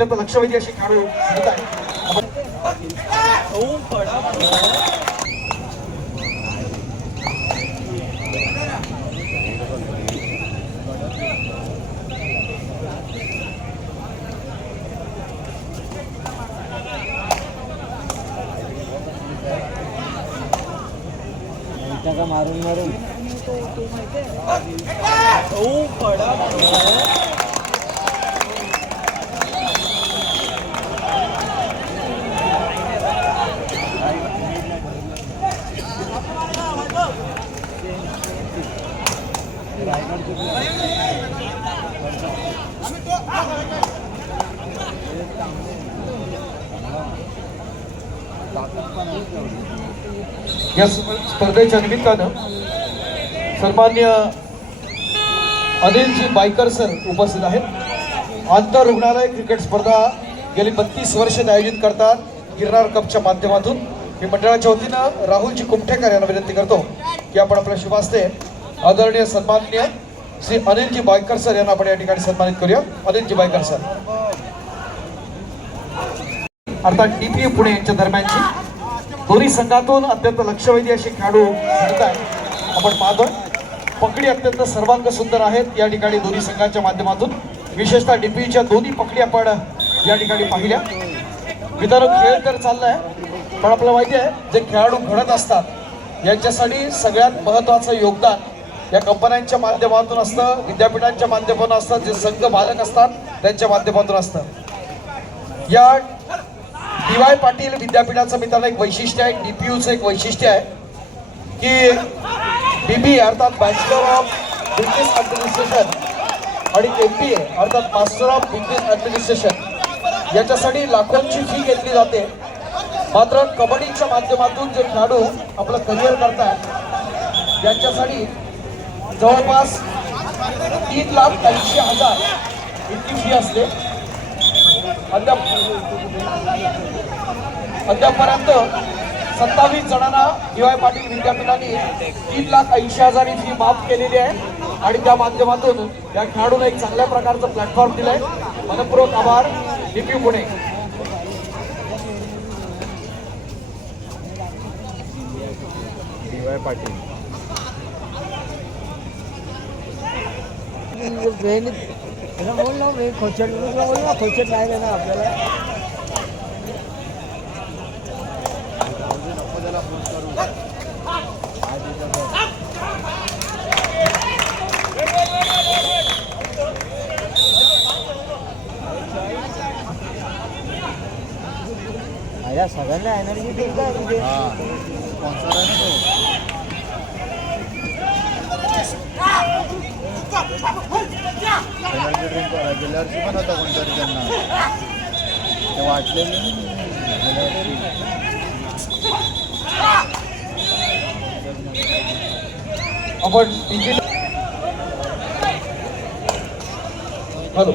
अत्यंत लक्षवेधी अशी खेळाडू दिसत आहे. मारून मारून या स्पर्धेच्या निमित्तानं सन्मान्य अनिलजी बायकर सर उपस्थित आहेत. आंतर रुग्णालय क्रिकेट स्पर्धा गेली 32 वर्षे आयोजित करतात गिरनार कपच्या माध्यमातून. मी मंडळाच्या वतीनं राहुलजी कुमठेकर यांना विनंती करतो की आपण आपल्या शुभ हस्ते आदरणीय सन्माननीय श्री अनिलजी बायकर सर यांना आपण या ठिकाणी सन्मानित करूया. अनिलजी बायकर सर अर्थात DPU पुणे यांच्या दरम्यानची दोन्ही संघातून अत्यंत लक्षवेधी अशी खेळाडू दिसत आहे. आपण पाहतोय पकडी अत्यंत सर्वांग सुंदर आहेत या ठिकाणी दोन्ही संघांच्या माध्यमातून. विशेषतः DPUच्या दोन्ही पकडी आपण या ठिकाणी पाहिल्या. मित्रांनो खेळ तर चाललाय पण आपल्याला माहिती आहे जे खेळाडू घडत असतात यांच्यासाठी सगळ्यात महत्त्वाचं योगदान या कंपन्यांच्या माध्यमातून असतं, विद्यापीठांच्या माध्यमातून असतं, जे संघ मालक असतात त्यांच्या माध्यमातून असतं. या DY पाटील विद्यापीठाचं मित्रांनो एक वैशिष्ट्य आहे, DPUचं एक वैशिष्ट्य आहे की BBA अर्थात बॅचलर ऑफ बिझनेस ॲडमिनिस्ट्रेशन आणि MBA अर्थात मास्टर ऑफ बिझनेस ॲडमिनिस्ट्रेशन याच्यासाठी लाखोंची फी घेतली जाते. मात्र कबड्डीच्या माध्यमातून जे खेळाडू आपलं करिअर करतात यांच्यासाठी जवळपास 3,80,000 इतकी फी असते. अद्यापपर्यंत 27 जणांना DY पाटील विद्यापीठाने 3,80,000 ही फी माफ केलेली आहे आणि त्या माध्यमातून या खेळाडूंना एक चांगल्या प्रकारचं प्लॅटफॉर्म दिलंय. मनपूर्वक आभार DPU पुणे. DY पाटील बोल ना खोचट बोल ना खोचट नाही ना आपल्याला सगळ्यांना एनर्जी देत आहे म्हणजे एनर्जी ड्रिंक गेल्या वर्षी पण होता कोणतरी त्यांना ते वाटलेलं आपण हॅलो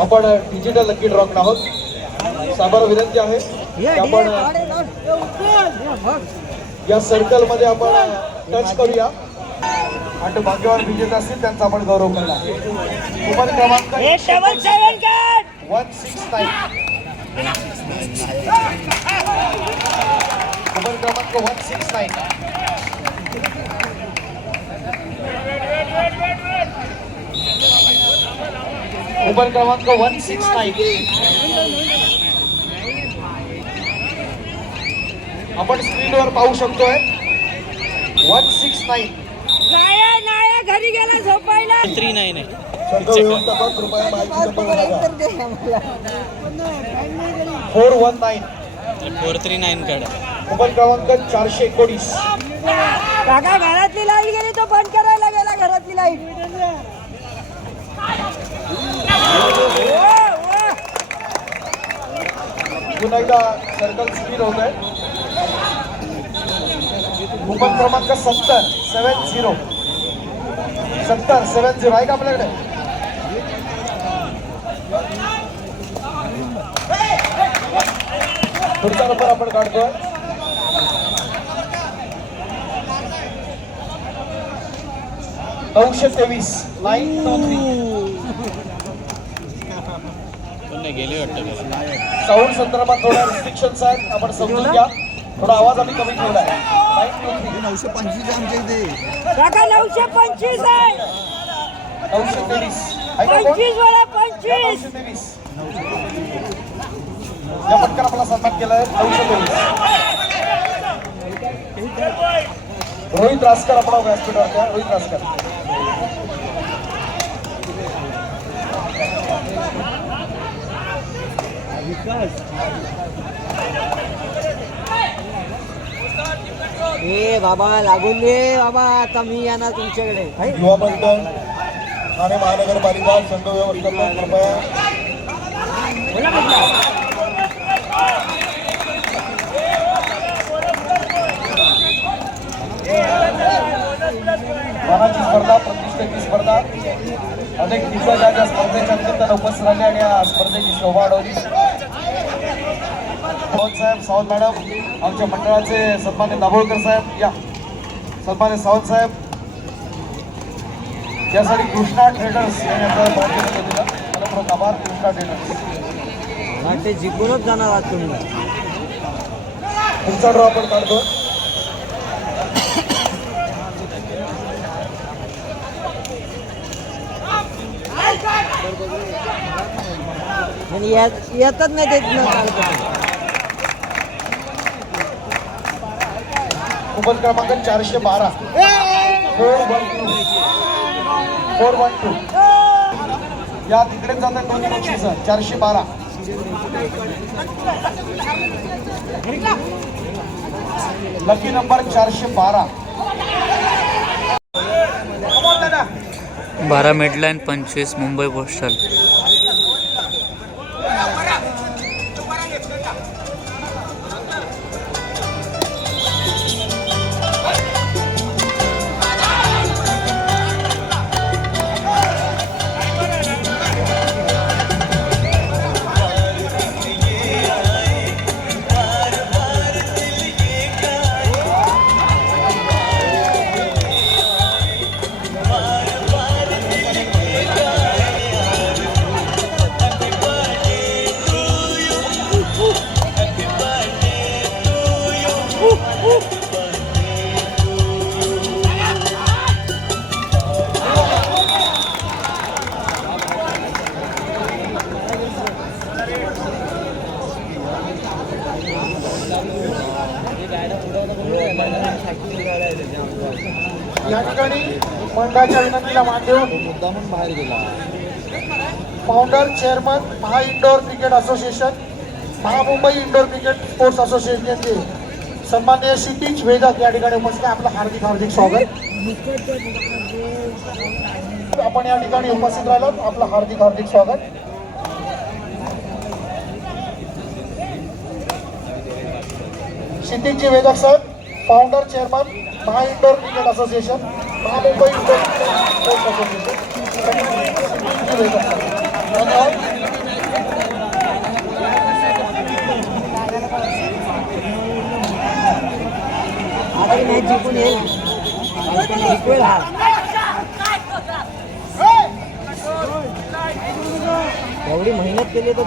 आपण डिजिटल लकी ड्रॉ आहोत. साहेबांना विनंती आहे की आपण या सर्कल मध्ये आपण टच करूया आणि भाग्यवान विजेते असतील त्यांचा आपण गौरव करणार. कुमार क्रमांक 169 कुमार क्रमांक 169 कुमार क्रमांक 169 आपण स्क्रीनवर पाहू शकतोय 169 नाया घरी गेला झोपायला 39 आहे. कृपया माहिती नंबर 419 439 कडे मोबाईल क्रमांक 419. काका घरातली लाईट गेली तो बंद करायला गेला घरातली लाईट. पुन्हा एकदा सर्कल स्पीड होत आहे. मोबाईल क्रमांक 70 आहे का आपल्याकडे? पुढचा नंबर आपण काढतोय. नाही गेले वाटतं. साऊंड संदर्भात थोडा रिस्ट्रिक्शन्स आहेत, आपण समजून घ्या. थोडा आवाज आम्ही कमी ठेवला आहे. 925 आमच्या इथे. काका 925 आहे. 923 आहे का कोण? 25 वाला 25. 923 या पटकन आपला सन्मान केलाय. 923 रोहित रासकर आपला व्यासपीठावर द्या. रोहित रासकर. ए बाबा लागून दे बाबा, आता मी येणार तुमच्याकडे. युवा मंडळ ठाणे महानगरपालिका संघ व्यवस्थापन कृपया बोला म्हटलं. मानाची स्पर्धा, प्रतिष्ठेची स्पर्धा, अनेक दिग्गजांच्या स्पर्धेच्या निमित्तानं उपस्थित राहिले आणि या स्पर्धेची शोभा वाढवली. साहेब, सावंत मॅडम, आमच्या मंडळाचे सन्मान्य दाभोळकर साहेब, या सन्मान्य सावंत साहेब, यासाठी कृष्णा ट्रेडर्स यांनी आपल्याला पाठिंबा दिला. मला आभार कृष्णा ट्रेडर्स. वाटते जिंकूनच जाणार आहात तुम्ही. पुढचा ड्रॉ आपण काढतो. आणि येतच नाही देत ना. कुपन क्रमांक 412 412 या तिकडेच जातात दोन्ही बक्षीस. 412 lucky number 412. 12 midline 25 Mumbai postal. या ठिकाणी मंडळाच्या विनंतीला मान देऊन मुद्दामून बाहेर गेला. Founder chairman Maha indoor cricket association, Mahamumbai indoor cricket sports असोसिएशनचे सन्माननीय क्षितिज वेदक या ठिकाणी उपस्थित आहे. आपलं हार्दिक हार्दिक स्वागत. आपण या ठिकाणी उपस्थित राहिलो, आपलं हार्दिक हार्दिक स्वागत. Kshitij Vedak sir, founder chairman Maha indoor cricket association, Mahamumbai indoor cricket sports association. Kshitij Vedak sir, धन्यवाद. आता मॅच जिंकून येईल, जिंकवेल हा. एवढी मेहनत केली तर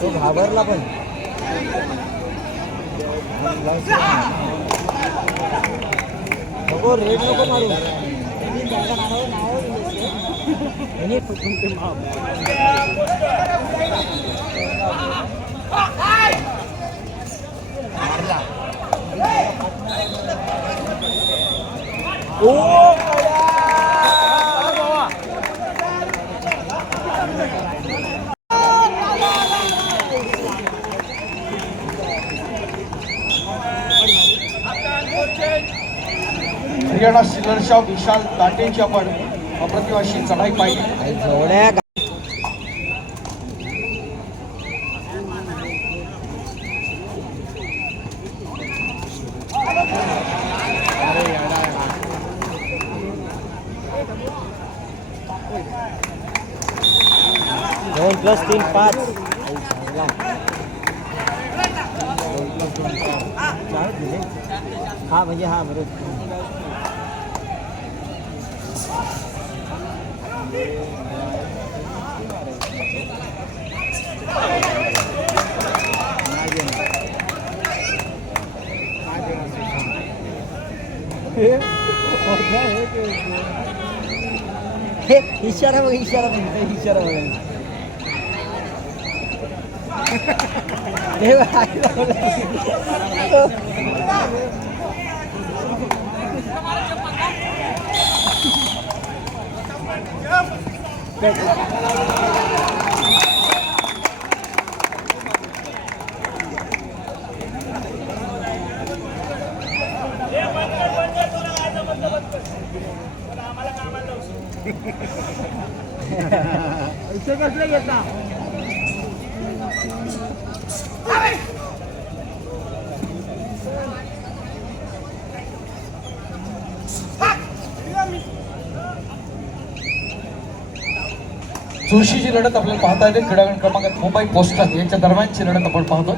तो घाबरला पण. नको रेड नको मारू. हरियाणा शिलरच्या विशाल दाटेची आपण अप्रतिम अशी चढाई पाहिली. जोड्या दोन प्लस 3 5 हा म्हणजे हा बरोबर. इशारा बघ इशारा बघ इशारा बघ. कसले घेता चुरशीची लढत आपल्याला पाहता येते. क्रीडांगण क्रमांक मुंबई पोस्टल यांच्या दरम्यानची लढत आपण पाहतो.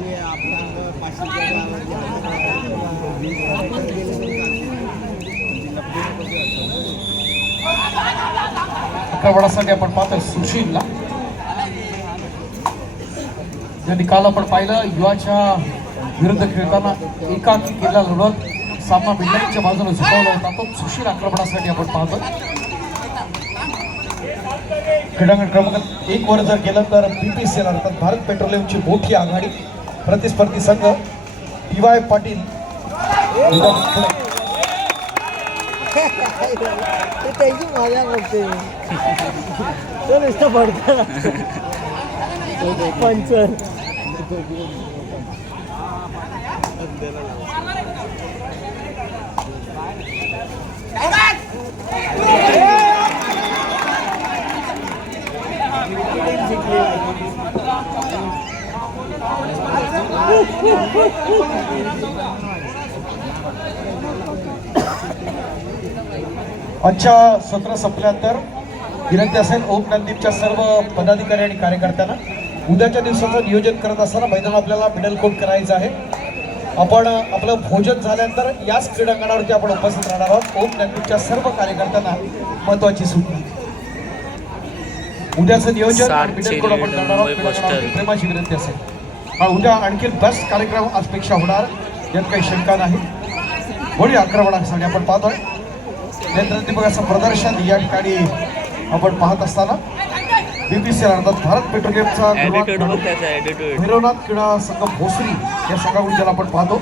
आक्रमणासाठी आपण पाहतोय सुशीलला. ज्यांनी काल आपण पाहिलं युवाच्या विरुद्ध खेळताना एकाकी केलेला लढत सामना मिडलाईनच्या बाजूने झुकवला होता. तो सुशील आक्रमणासाठी आपण पाहतोय. क्रीडांगण क्रमांक 1 वर जर गेलं तर BPCL अर्थात भारत पेट्रोलियमची मोठी आघाडी. प्रतिस्पर्धी संघ DY पाटील त्याची मजा बघते तो नुसतं पडतं पंचर. आजच्या सत्र संपल्यानंतर विनंती असेल ओम नंदीपच्या सर्व पदाधिकारी आणि कार्यकर्त्यांना उद्याच्या दिवसाचं नियोजन करत असताना मैदान आपल्याला मिडल कोट करायचं आहे. आपण आपलं भोजन झाल्यानंतर याच क्रीडांगणावरती आपण उपस्थित राहणार आहोत. ओम नंदीपच्या सर्व कार्यकर्त्यांना महत्वाची सूचना. उद्याचं नियोजन आणि मिडल कोट आपण करणार आहोत. क्रीडांगणावरती प्रेमाची विनंती असेल. उद्या आणखी बेस्ट कार्यक्रम आजपेक्षा होणार यात काही शंका नाही. बोली आक्रमणासाठी आपण पाहतोय नेत्रदीपकाचं प्रदर्शन या ठिकाणी आपण पाहत असताना BPCL अर्थात भारत पेट्रोलियमचा भैरवनाथ क्रीडा संघ भोसरी या संघाकडून ज्याला आपण पाहतो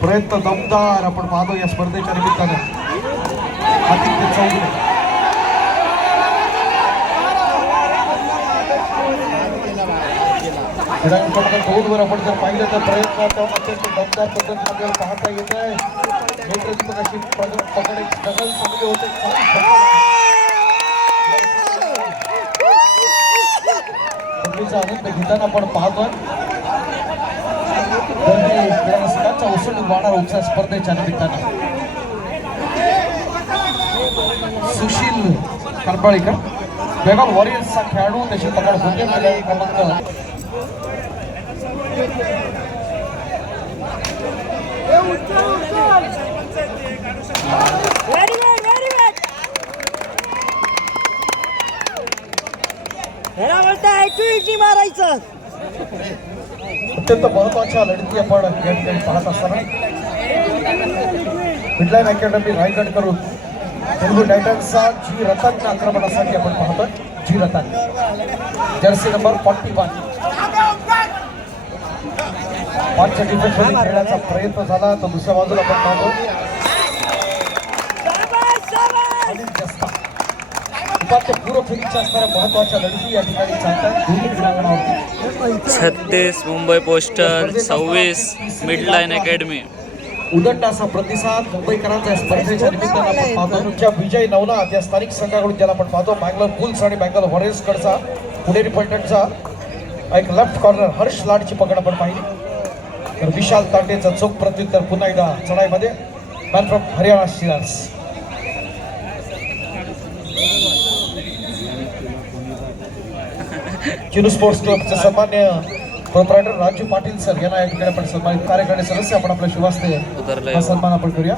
प्रयत्न दमदार आपण पाहतो या स्पर्धेच्या निमित्तानं. आदित्य चौगुले क्रीडांगण क्रमांक 2 वर आपण जर पाहिलं तर प्रयत्न अत्यंत दमदार पद्धतीने आपल्याला पाहता येत आहे. नेत्रदीपकाची पकड एक स्ट्रगल चांगली होते. आनंद घेताना आपण पाहतोय. क्रीडारसिकांचा उसळून वाढणार उत्साह स्पर्धेच्या निमित्तानं. सुशील करपाळीकर बेगाल वॉरियर्सचा खेळाडू त्याची पकड होते. क्रमांक व्हेरी गुड व्हेरी गुड. ह्याला बोलता ऍक्टिव्हिटी मारायचं. अत्यंत महत्वाच्या लढती आपण या ठिकाणी पाहत असताना मिडलाईन अकॅडमी रायगड करून तेलुगू टायटन्सचा जी रतन आक्रमणासाठी आपण पाहतोय. जी रतन जर्सी नंबर 41 5च्या डिफेन्समध्ये खेळण्याचा प्रयत्न झाला. तर दुसऱ्या बाजूला आपण पाहतो दुपारच्या पूर्व फेरीच्या असणाऱ्या महत्वाच्या लढती या ठिकाणी चालतात दोन्ही क्रीडांगणावरती. 36 मुंबई पोस्टल 26 मिडलाईन अकॅडमी. उदंड असा प्रतिसाद मुंबईकरांचा या स्पर्धेच्या निमित्तानं आपण पाहतो. तुमच्या विजय नवनाथ या स्थानिक संघाकडून ज्याला आपण पाहतो बँगलोर बुल्स आणि बँगलोर वॉरियर्सकडचा पुणेरी पलटणचा एक लेफ्ट कॉर्नर हर्ष लाडची पकड आपण पाहिली. तर विशाल ताटेचा चोख प्रत्युत्तर पुन्हा एकदा चढाईमध्ये man from Haryana Shiraj. Chinu sports क्लबचे सन्मान्य प्रोप्रायटर राजू पाटील सर यांना या ठिकाणी आपण सन्मानित कार्यकारी सदस्य आपण आपल्या शुभास्ते हा सन्मान आपण करूया.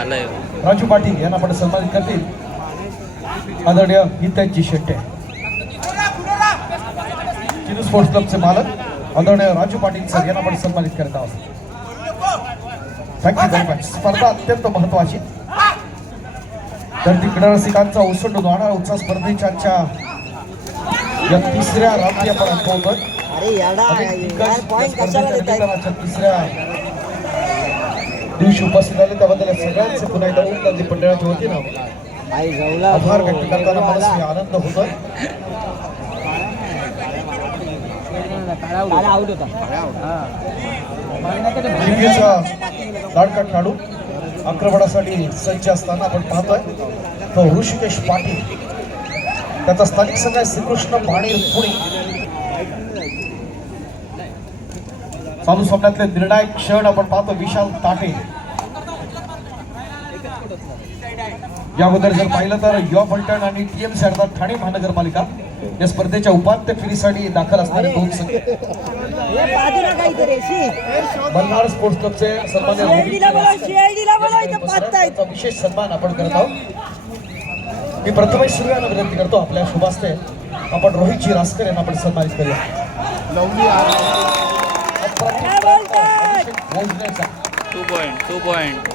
आलाय राजू पाटील यांना आपण सन्मानित करतील आदरणीय हितेशजी शेट्टे. चिनू स्पोर्ट्स क्लबचे मालक आदरणीय राजू पाटील सर यांना आपण सन्मानित करत आहोत. Thank you very much. स्पर्धा अत्यंत महत्वाची. तर ती क्रीडा रसिकांचा ओसंडून वाहणारा उत्साह स्पर्धेच्या या तिसऱ्या रात्री आपण अनुभवतोय. अरे याडा यार पॉइंट कशाला देताय. तिसऱ्या दिवशी उपस्थित झाले त्याबद्दल सगळ्यांचे पुन्हा एकदा उमदी मंडळाच्या वतीनं आई जवला आभार व्यक्त करताना मनस्वी आनंद होतोय. काळा आउट होता. जिंकण्याचा लाडका खेळाडू आक्रमणासाठी सज्ज असताना आपण पाहतोय तो ऋषिकेश पाटील. त्याचा स्थानिक संघ आहे श्रीकृष्ण बाणीर पुणे. चालू सामन्यातले निर्णायक क्षण आपण पाहतो विशाल ताटे. या अगोदर जर पाहिलं तर युवा फलटण आणि टीएमसी अर्थात ठाणे महानगरपालिका या स्पर्धेच्या उपांत्य फेरीसाठी दाखल असणारे दोन संघ. हे बाजूला काहीतरी मल्हार स्पोर्ट्स क्लबचे सन्मान्य सीआयडीला बोला इथं पाहताय. त्याचा विशेष सन्मान आपण करत आहोत. मी प्रथमेश सूर्य यांना विनंती करतो आपल्या शुभास्ते आपण रोहितजी रासकर यांना आपण सन्मानित करूया. लवली भोजनेचा 2 पॉइंट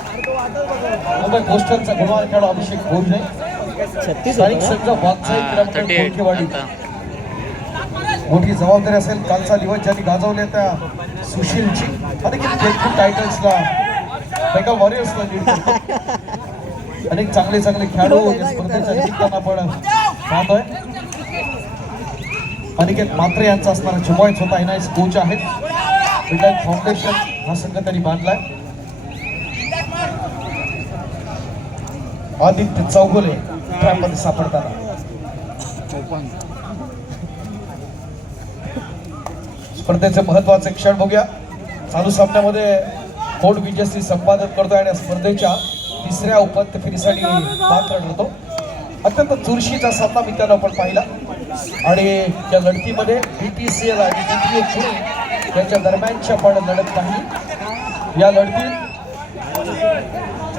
मुंबई पोस्टलचा गुणवान खेळाडू अभिषेक भोजने. 36 स्थानिक संघ वागसाई क्रीडा कोळकेवाडी. मोठी जबाबदारी असेल. कालचा दिवस ज्यांनी गाजवले त्या सुशीलची अनेक जेटफूट टायटल्सला बेंगॉल वॉरियर्सला लीड करतो. अनेक चांगले खेळाडू या स्पर्धेच्या निमित्तानं आपण पाहतोय. अनिकेत मात्रे यांचा असणारा जुमॉयच होता एनआयएस कोच आहेत. बिल्डर फाउंडेशन हा संघ त्यांनी बांधलाय. आदित्य चौगुले ट्रॅपमध्ये सापडताना स्पर्धेचे महत्वाचे क्षण बघूया. चालू सामन्यामध्ये कोण विजयश्री संपादन करतोय आणि स्पर्धेच्या तिसऱ्या उपांत्य फेरीसाठी पात्र ठरतो. अत्यंत चुरशीचा सामना मित्रांनो आपण पाहिला आणि या लढतीमध्ये BPCL आणि DTU पुणे यांच्या दरम्यानची आपण लढत पाहिली. या लढतीत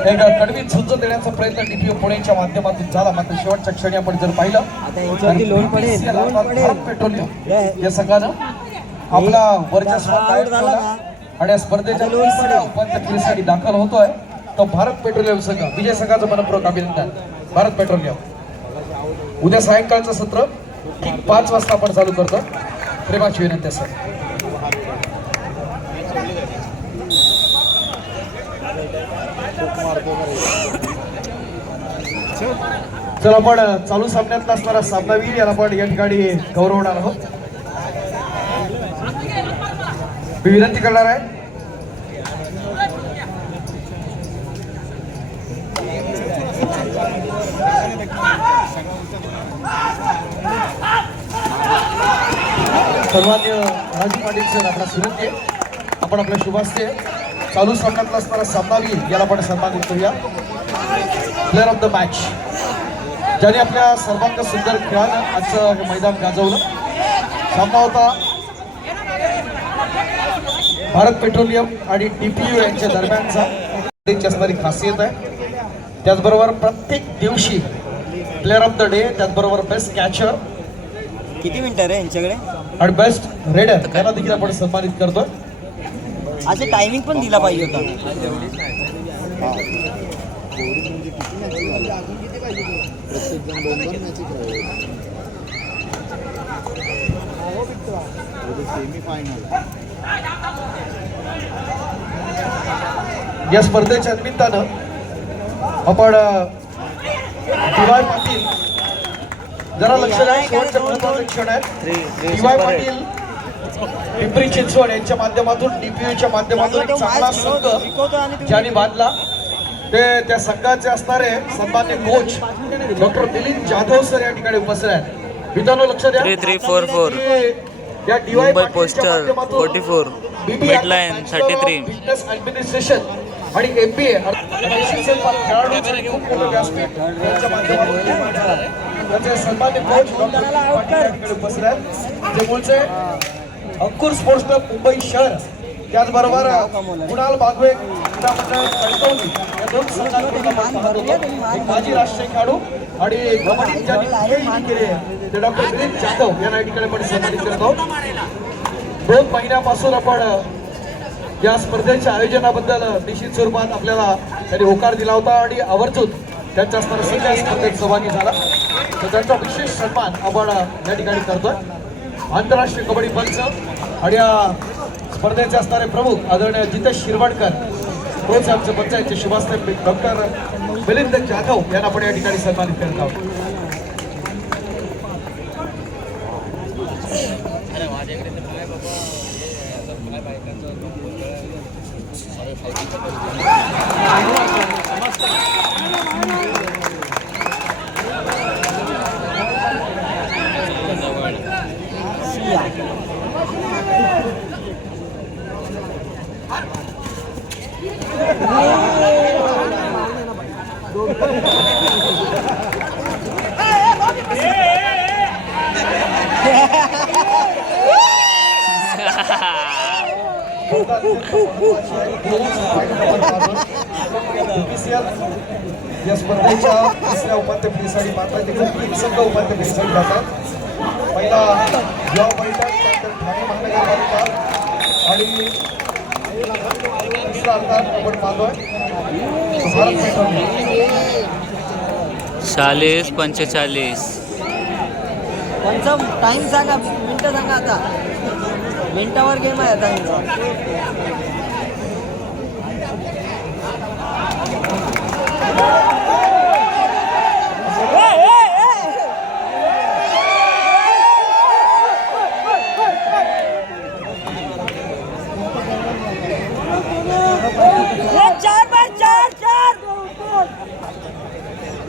एक कडवी झुंज देण्याचा प्रयत्न DTU पुणेच्या माध्यमातून झाला. मात्र शेवटच्या क्षणी आपण जर पाहिलं तर भारत पेट्रोलियम या संघानं आपला वर्चस्व कायम ठेवला आणि या स्पर्धेच्या तिसऱ्या उपांत्य फेरीसाठी दाखल होतोय तो भारत पेट्रोलियम संघ. विजय संघाचं मनपूर्वक अभिनंदन. भारत पेट्रोलियम उद्या सायंकाळचं सत्र ठीक 5 वाजता आपण चालू करतो. प्रेमाची विनंती असेल. चला आपण चालू सामन्यातला असणारा सामनावीर याला आपण या ठिकाणी गौरवणार आहोत. मी विनंती करणार आहे सन्मान्य राजू पाटील सर आपला विनंती आहे आपण आपल्या शुभास्ते चालू सामन्यातला असणारा सामनावीर याला आपण सन्मानित करूया. प्लेअर ऑफ द मॅच ज्याने आपल्या सर्वांग सुंदर खेळानं आजचं हे मैदान गाजवलं. सामना होता भारत पेट्रोलियम आणि DPU यांच्या दरम्यानचा. त्यांची असणारी खासियत आहे त्याचबरोबर प्रत्येक दिवशी प्लेअर ऑफ द डे त्याचबरोबर बेस्ट कॅचर किती मिनिटं रे यांच्याकडे आणि बेस्ट रेडर यांना देखील आपण सन्मानित करतोय. आज टायमिंग पण दिला पाहिजे होता. या स्पर्धेच्या निमित्तानं आपण DY पाटील जरा लक्ष द्या. शेवटचे महत्वाचे क्षण आहेत. DY पाटील पिंपरी चिंचवड यांच्या माध्यमातून डीपीयूच्या माध्यमातून एक चांगला संघ ज्यांनी बांधला ते त्या संघाचे असणारे सन्मान्य coach doctor Milind Jadhav sir या ठिकाणी उपस्थित आहेत. मित्रांनो लक्ष द्या 3344 या DY Mumbai postal 44 मिडलाईन 33 business administration आणि MBA त्याचे सन्मान्य कोच डॉक्टर उपस्थित आहेत जे मूळचे अंकुर स्पोर्ट्स क्लब मुंबई शहर त्याचबरोबर कुणाल बागवे क्रीडा मंडळ कळकवली या दोन संघांकडून आपण पाहत होतो. एक माजी राष्ट्रीय खेळाडू आणि कबड्डीत ज्यांनी PhD केली आहे ते डॉक्टर मिलिंद जाधव यांना या ठिकाणी आपण सन्मानित करत आहोत. 2 महिन्यापासून आपण या स्पर्धेच्या आयोजनाबद्दल निश्चित स्वरूपात आपल्याला त्यांनी होकार दिला होता आणि आवर्जून त्यांच्या असणारा सगळ्या स्पर्धेत सहभागी झाला तर त्यांचा विशेष सन्मान आपण या ठिकाणी करतोय. आंतरराष्ट्रीय कबड्डी पंच आणि या स्पर्धेचे असणारे प्रमुख आदरणीय जितेश शिरवाडकर रोज आमचे पंचायतचे शुभास्ते डॉक्टर मिलिंद जाधव यांना आपण या ठिकाणी सन्मानित करत आहोत. या स्पर्धेच्या तिसऱ्या उपांत्य फेरीसाठी मात्र देखील 3 संघ उपांत्य फेरीसाठी जातात. पहिला युवा बैठक, त्यानंतर ठाणे महानगरपालिका आणि तिसरा अर्थात आपण पाहतोय भारत पेट्रोलियम. 40-45 पंचम टाइम सांगा, मिनिटं सांगा. आता मिनिटावर गेम आहे आता.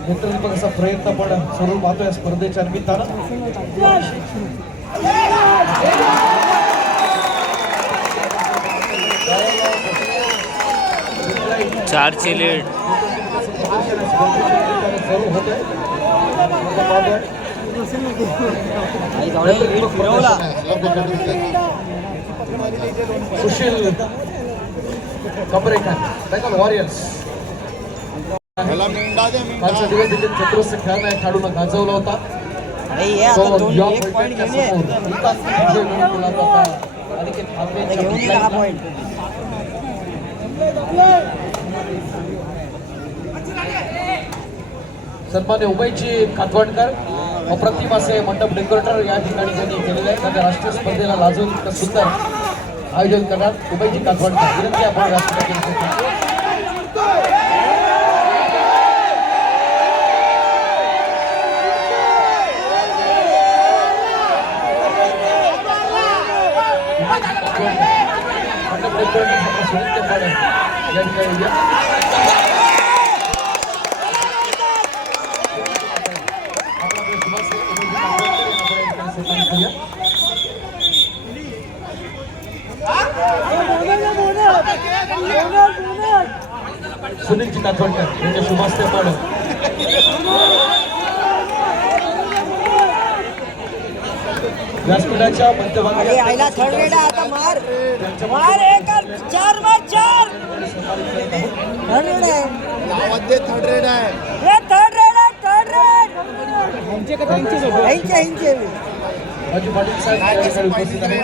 मित्रांनो असा प्रयत्न पण सुरू पाहतोय या स्पर्धेच्या निमित्तानं. 4ची लीड. सुशील कबरेकर बेंगॉल वॉरियर्स कालचा दिवस देखील चतुरस्र खेळणाऱ्या खेळाडूंना गाजवला होता. सन्मान्य उमेशजी कातवडकर अप्रतिम असे मंडप डेकोरेटर या ठिकाणी त्यांनी केलेले आहे. त्यांच्या राष्ट्रीय स्पर्धेला लाजून सुंदर आयोजन करणार उमेशजी कातवडकर विनंती आपण राष्ट्रपती. या ठिकाणी सुनीलजी कातवडकर यांच्या शुभास्ते पण व्यासपीठाच्या मध्यभागी आईला थर्ड रेड आहे आता. मार मार एक 4 मार 4 थर्ड रेड आहे. यामध्ये थर्ड रेड आहे. हे थर्ड रेड आहे. थर्ड रेड यांचे माझी पाटील साहेब या ठिकाणी उपस्थित आहेत.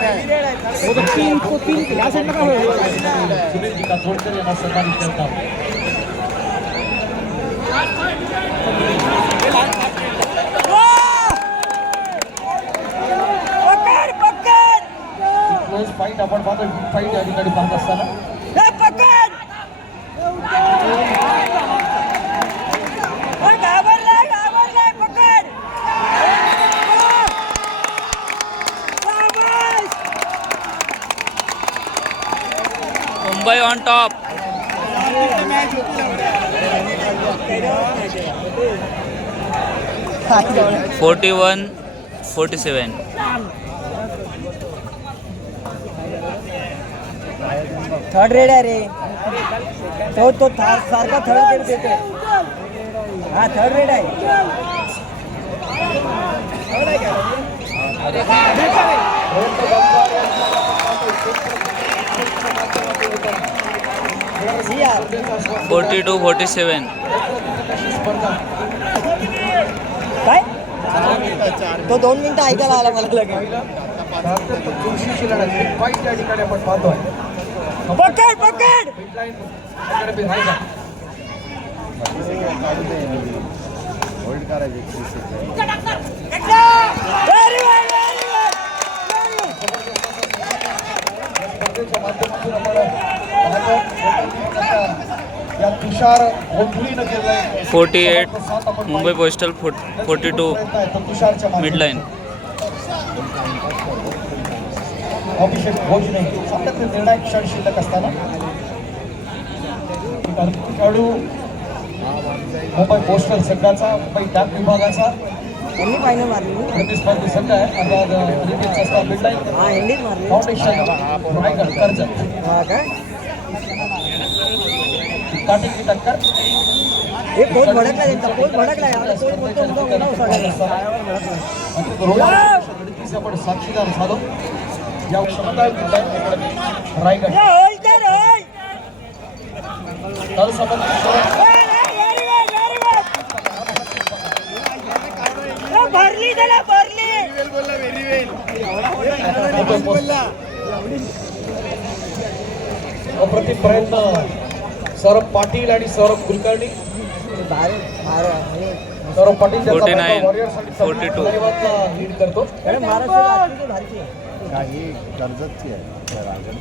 सुनीलजी कातवडकर यांना सन्मानित करतात. क्लोज फाईट आपण पाहतो. बिग फाईट या ठिकाणी पाहत असताना Mumbai on top. 41-47. Third red आहे रे तो सारखा थर्ड रेड देतो. हा थर्ड रेड आहे. यार 42-47. काय तो 2 मिनिटं ऐकायला आला मला लगेच. अत्यंत चुरशीची लढत एक फाईट त्या ठिकाणी आपण पाहतोय. पकड पकड होल्ड करायचे 30 second. Very good very good. स्पर्धेच्या माध्यमातून आपण पाहतो या तुषार गोंधळीनं केलंय 48 मुंबई पोस्टल 42 तुषारच्या मिड लाईन. अभिषेक भोजने सातत्य निर्णायक क्षण शिल्लक असताना खेळाडू मुंबई पोस्टल संघाचा मुंबई डाक विभागाचा यांनी फायनल मारली. प्रतिस्पर्धी संघ आहे. अंदाज रिलीजचा असता मिडलाईन हा यांनीच मारली. फाउंडेशन रायगड कर्जत हा काय काटेकी टक्कर हे पोट भडकला त्यांचा. पोट भडकला यार. पोट बोलतो उभा उभा सोडायला. लढतीचे आपण साक्षीदार झालो. या क्षमता रायगड भरली त्याला भरली. अप्रतिम प्रयत्न सौरभ पाटील आणि सौरभ कुलकर्णी. सौरभ पाटील 49-42. लीड करतो. काही कर्जतची आहे त्या रायगड.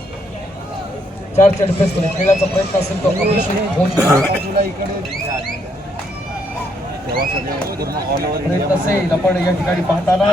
4 चेंडफेस खेळण्याचा प्रयत्न असेल तो अभिषेक भोजने बाजूला इकडे तेव्हा सगळे पूर्ण ऑल ओव्हर प्रयत्न असेल आपण या ठिकाणी पाहताना